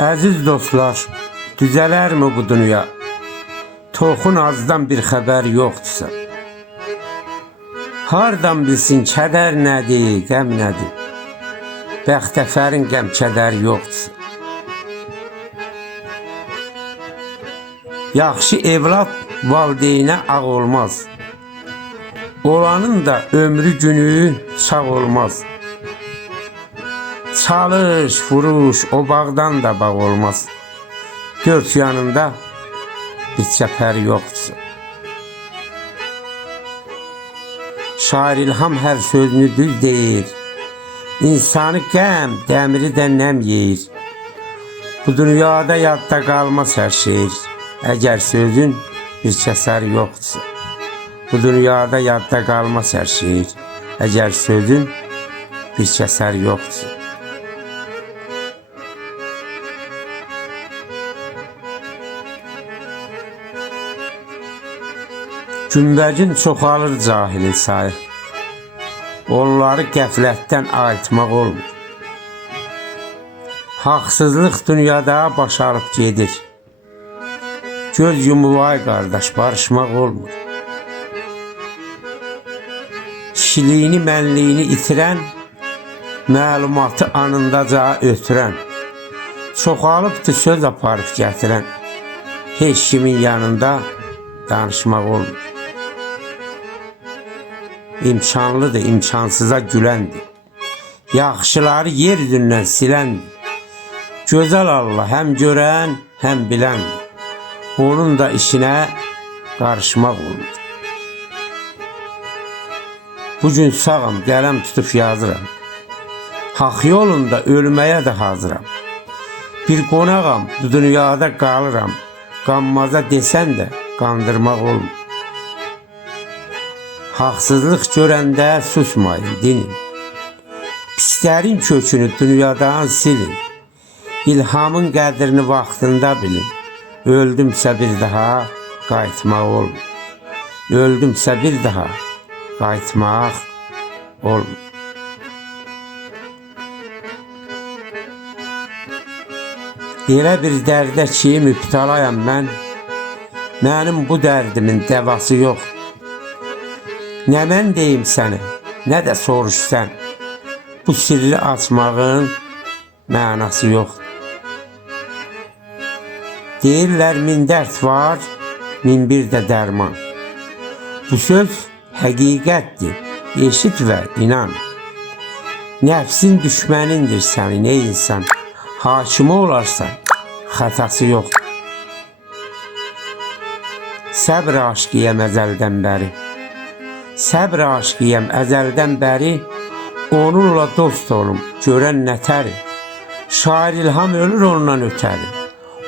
Əziz dostlar, düzələrmi bu dünya? Toxun azdan bir xəbər yoxdursa. Hardan bilsin kədər nədir, qəm nədir? Bəxtəfərin qəm-kədər yoxdursa. Yaxşı evlad valideynə ağ olmaz. Olanın da ömrü günü sağ olmaz. Çalış, vuruş, o bağdan da bağ olmaz. Dört yanında bir çəpər yoxdursa. Şair İlham hər sözünü düz deyir. İnsanı qəm, dəmiri də nəm yeyir. Bu dünyada yadda qalmaz hər şeir. Əgər sözün bir kəsər yoxdursa. Bu dünyada yadda qalmaz hər şeir. Əgər sözün bir kəsər yoxdursa. Gümbəcin çoxalır cahilin sayı. Onları qəflətdən ayıtmaq olmur. Haqsızlıq dünyada başarıb gedir. Göz yumuvay qardaş, barışmaq olmur. Kişiliyini, mənliyini itirən, məlumatı anındaca ötürən, çoxalıbdır söz aparıb gətirən, heç kimin yanında danışmaq olmur. İmkanlıdır, imkansıza güləndir. Yaxşıları yer üzündən siləndir. Gözəl Allah həm görən, həm biləndir. Onun da işinə qarışmaq olur. Bugün sağam, qələm tutub yazıram. Haq yolunda ölməyə də hazıram. Bir qonağam, bu dünyada qalıram. Qanmaza desən də qandırmaq olmur. Haqsızlıq görəndə susmayın, dinin. Pislərin kökünü dünyadan silin. İlhamın qədrini vaxtında bilin. Öldümsə bir daha qayıtmaq olmur. Öldümsə bir daha qayıtmaq olmur. Elə bir dərdə ki, mübtəlayam mən. Mənim bu dərdimin dəvası yox. Nə mən deyim sənə, nə də soruş sən. Bu sirri açmağın mənası yox. Deyirlər min dərd var, min bir də dərman. Bu söz həqiqətdir, eşit və inan. Nəfsin düşmənindir sənin ey insan. Hakimi olarsan, xətası yox. Səbr aşqiyəm əzəldən bəri. Səbr aşqiyəm əzəldən bəri. Onunla dost olum, görən nətəri. Şair İlham ölür ondan ötəri.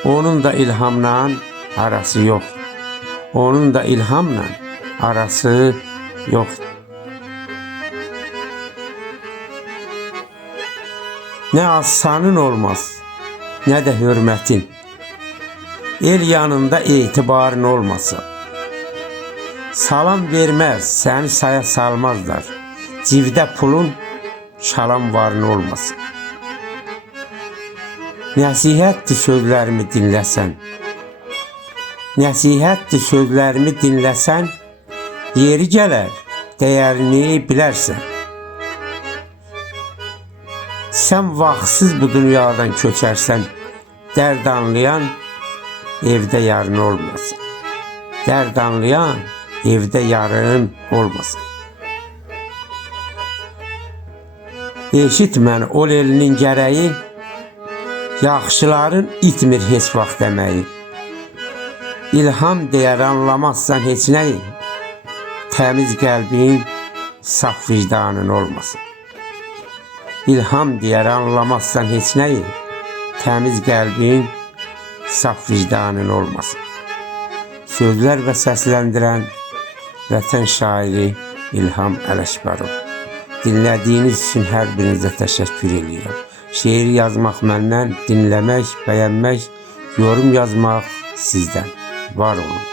Onun da ilhamla arası yox. Onun da ilhamla arası yox. Nə aslanın olmaz, nə də hörmətin. El yanında etibarın olmasa. Salam verməz, səni saya salmazlar. Civdə pulun, şalan varın olmasın. Nəsihətdir sözlərimi dinləsən. Nəsihətdir sözlərimi dinləsən. Yeri gələr, dəyərini bilərsən. Sən vaxtsız bu dünyadan köçərsən. Dərd anlayan evdə yarın olmasın. Dərd anlayan evdə yarın olmasın. Eşit məni, ol elinin gərəyi. Yaxşıların itmir heç vaxt əməyi. İlham deyər anlamazsan heç nəyi. Təmiz qəlbin, saf vicdanın olmasın. İlham deyər anlamazsan heç nəyi. Təmiz qəlbin, saf vicdanın olmasın. Sözlər və səsləndirən vətən şairi İlham Ələkbərov. Dinlədiyiniz üçün hər birinizə təşəkkür edirəm. Şeir yazmaq məndən, dinləmək, bəyənmək, yorum yazmaq sizdən. Var olun.